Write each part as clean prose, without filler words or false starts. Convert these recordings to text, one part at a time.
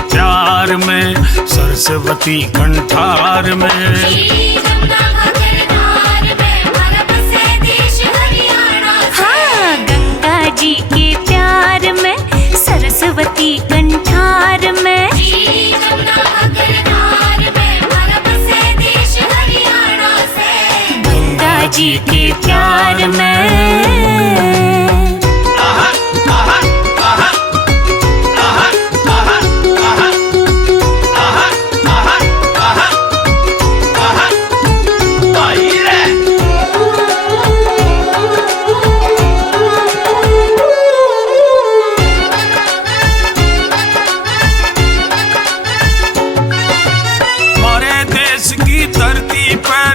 प्यार में, सरस्वती कंठार में। हाँ, गंगा जी के प्यार में, सरस्वती कंठार में। गंगा जी के प्यार में।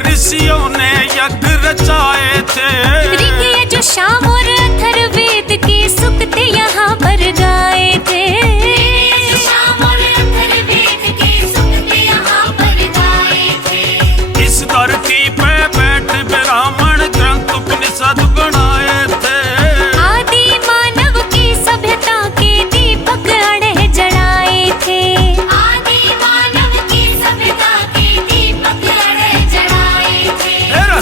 ऋषियों ने यज्ञ रचाए थे। ऋग यजुर्वेद और अथर्ववेद के सूक्त यहाँ पर गाए थे। इस धरती पे बैठ ब्राह्मण ग्रंथ उपनिषद बनाए थे। आदि मानव की सभ्यता के दीपक अड़े जड़ाए थे।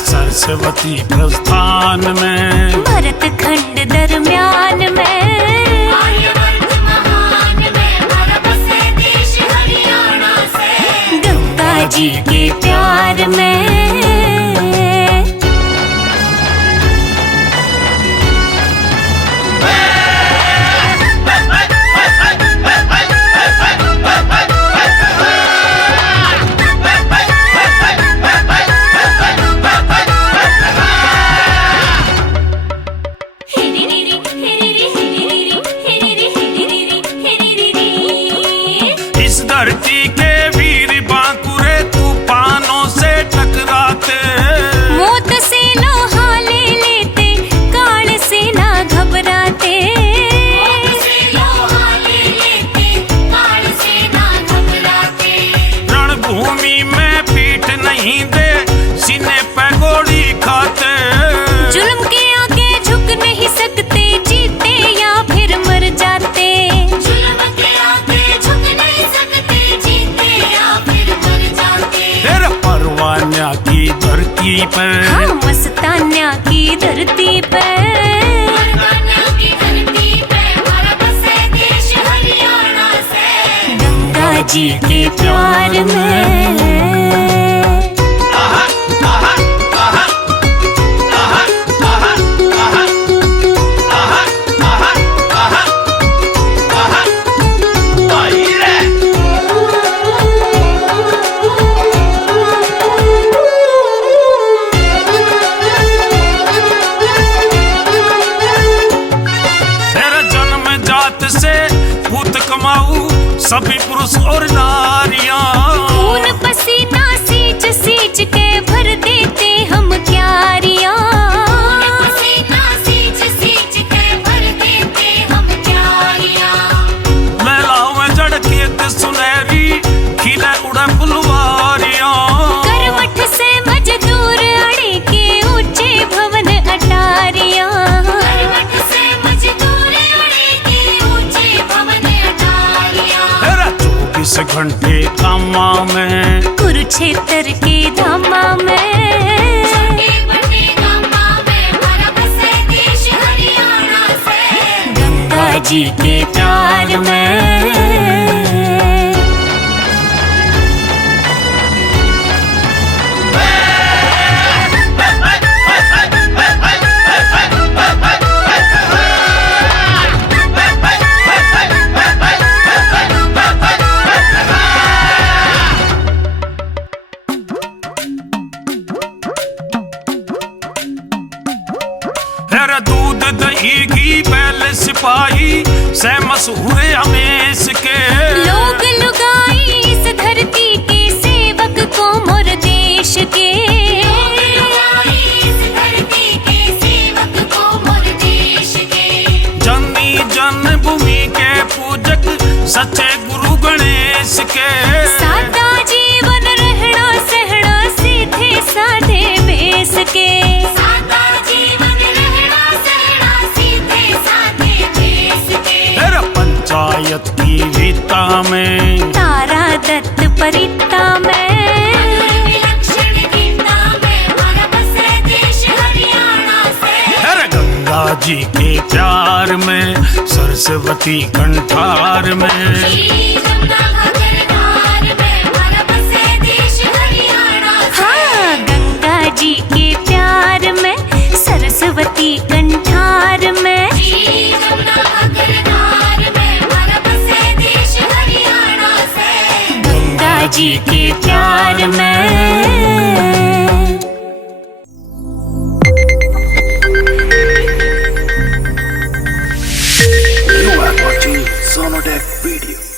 सरस्वती प्रस्थान में, भरत खंड दरम्यान में। गंगा जी के प्यार में। धरती के वीर बांकुरे तूफानों से टकराते, मौत से लोहा ले लेते, काल से ना घबराते। रणभूमि में पीठ नहीं दे, सीने पे गोली खाते। जुल्म के आगे झुक नहीं सकते, जीते या फिर मर जाते। परवाना की धरती पर, हाँ, मस्तान्या की धरती पर। गंगा जी के प्यार में। सभी पुरुष और नारियां खून पसीना सींच सींच के भर देते हम क्यारियां। लहराओं में जड़के सुनहरी खिले उड़े फुलवारियां। करवट से मजदूर अड़े के ऊंचे भवन अटारियां। 24 घंटे कामा में, कुरुक्षेत्र के धामा में। गंगा जी के प्यार में। दूध दही घी बैल सिपाही से मशहूर हमेश के। लोग लुगाई इस धरती के सेवक को मोर देश के। जननी जन्मभूमि के पूजक सच्चे गुरु गणेश के। सादा जीवन रहना सहना सीधे साधे बेस के। शख्सियत की रीता में, तारा दत्त परिता में, गंगा जी के प्यार में, सरस्वती कंठार में, हाँ गंगा जी के प्यार में, सरस्वती कंठार में, गंगा जी के प्यार में। You are watching Sonodec video.